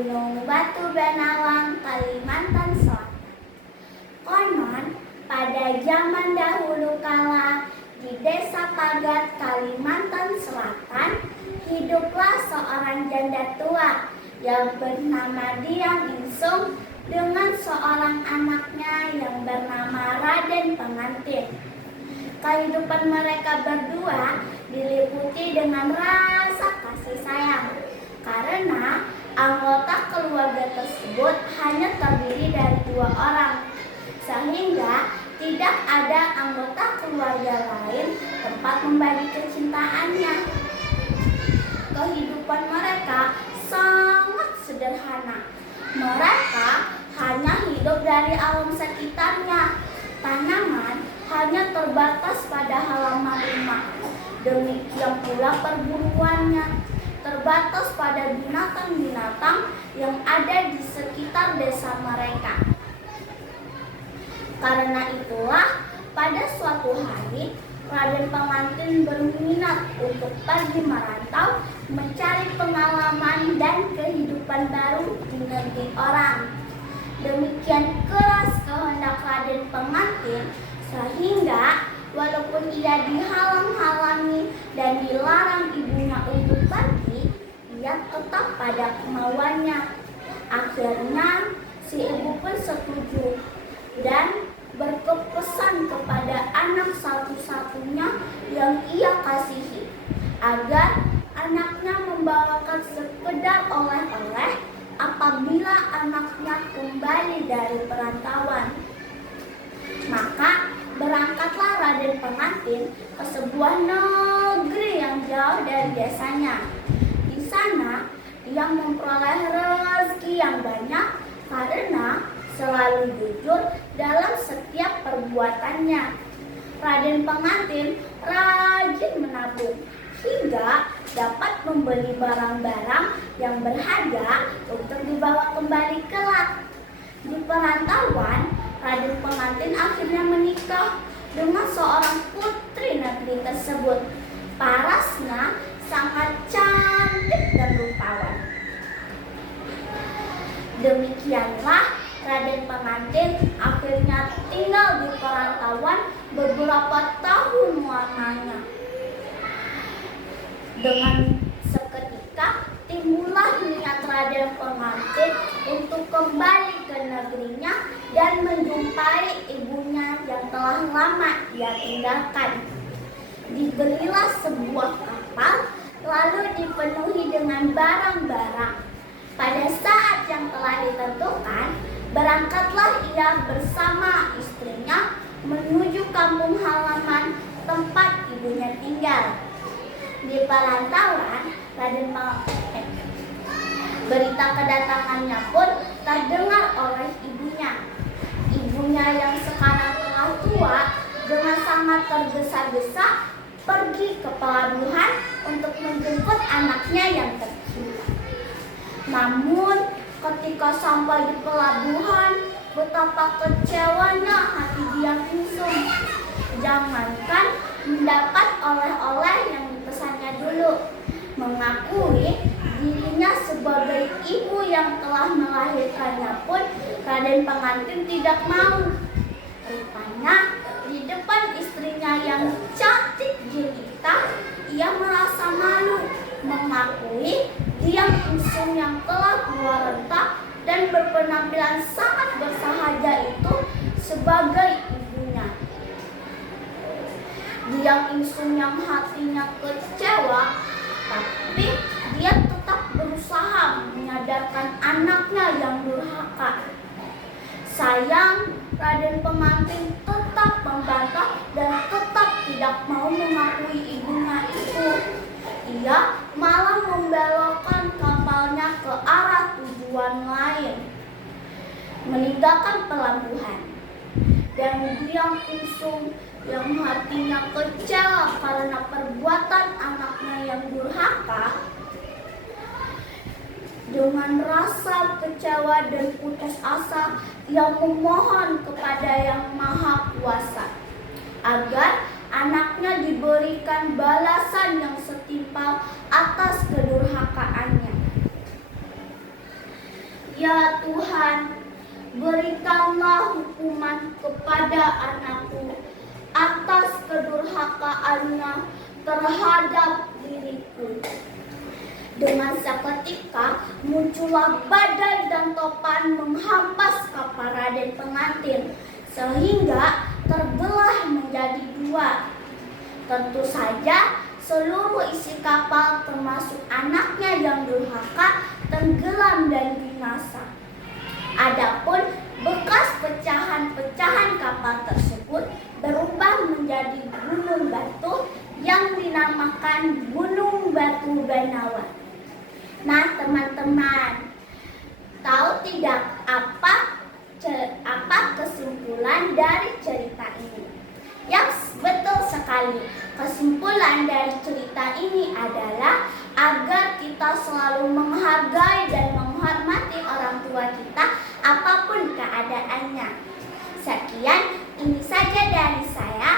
Gunung Batu Benawang, Kalimantan Selatan. Konon, pada zaman dahulu kala, di Desa Pagat, Kalimantan Selatan, hiduplah seorang janda tua yang bernama Diang Insung dengan seorang anaknya yang bernama Raden Pengantin. Kehidupan mereka berdua diliputi dengan rasa kasih sayang, karena anggota keluarga tersebut hanya terdiri dari 2 orang, sehingga tidak ada anggota keluarga lain tempat membagi kecintaannya. Kehidupan mereka sangat sederhana. Mereka hanya hidup dari alam sekitarnya. Tanaman hanya terbatas pada halaman rumah. Demikian pula perburuannya terbatas pada binatang-binatang yang ada di sekitar desa mereka. Karena itulah, pada suatu hari, Raden Pengantin berminat untuk pergi merantau, mencari pengalaman dan kehidupan baru di negeri orang. Demikian keras kehendak Raden Pengantin, sehingga walaupun ia dihalang-halangi dan dilarang ibunya untuk pergi, ia tetap pada kemauannya. Akhirnya, si ibu pun setuju dan berkepesan kepada anak satu-satunya yang ia kasihi, agar anaknya membawakan sekedar oleh-oleh apabila anaknya kembali dari perantauan. Maka berangkatlah Raden Pengantin ke sebuah negeri yang jauh dari desanya. Di sana ia memperoleh rezeki yang banyak karena selalu jujur dalam setiap perbuatannya. Raden Pengantin rajin menabung hingga dapat membeli barang-barang yang berharga untuk dibawa kembali kelak. Di perantauan, Raden Pengantin akhirnya menikah dengan seorang putri negeri tersebut. Parasnya sangat cantik dan rupawan. Demikianlah Raden Pengantin akhirnya tinggal di perantauan beberapa tahun lamanya. Dengan seketika timbullah niat Raden Pengantin untuk kembali ke negerinya dan menjumpai ibunya yang telah lama ia tinggalkan. Dibelilah sebuah kapal lalu dipenuhi dengan barang-barang. Pada saat yang telah ditentukan, berangkatlah ia bersama istrinya menuju kampung halaman tempat ibunya tinggal. Di perantauan, Raden Pengantin, berita kedatangannya pun terdengar oleh ibunya. Ibunya yang sekarang telah tua dengan sangat tergesa-gesa pergi ke pelabuhan untuk menjemput anaknya yang kecil. Namun ketika sampai di pelabuhan, betapa kecewanya hati Diang Insung. Jangankan mendapat oleh-oleh yang dipesannya dulu, mengakui dirinya sebagai ibu yang telah melahirkannya pun Raden Pengantin tidak mau. Rupanya di depan istrinya yang cantik jelita, ia merasa malu mengakui Diang Insung yang telah tua renta dan berpenampilan sangat bersahaja itu sebagai ibunya. Diang Insung yang hatinya kecewa, tapi dia tetap berusaha menyadarkan anaknya yang durhaka. Sayang, Raden Pengantin tetap membantah dan tetap tidak mau mengakui ibunya itu. Ia malah membelokkan kapalnya ke arah tujuan lain, meninggalkan pelabuhan. Dan Diang Insung yang hatinya kecewa karena perbuatan anaknya yang durhaka, dengan rasa kecewa dan putus asa, ia memohon kepada Yang Maha Kuasa agar anaknya diberikan balasan yang setimpal atas kedurhakaannya. Ya Tuhan, berikanlah hukuman kepada anakku atas kedurhakaannya terhadap diriku. Dengan seketika muncullah badai dan topan menghampas kapal Raden Pengantin sehingga terbelah menjadi dua. Tentu saja seluruh isi kapal termasuk anaknya yang durhaka tenggelam dan binasa. Adapun bekas pecahan-pecahan kapal tersebut berubah menjadi gunung batu yang dinamakan Gunung Batu Banawan. Nah teman-teman, tahu tidak apa kesimpulan dari cerita ini? Yang betul sekali, kesimpulan dari cerita ini adalah agar kita selalu menghargai dan menghormati orang tua kita apapun keadaannya. Sekian, ini saja dari saya.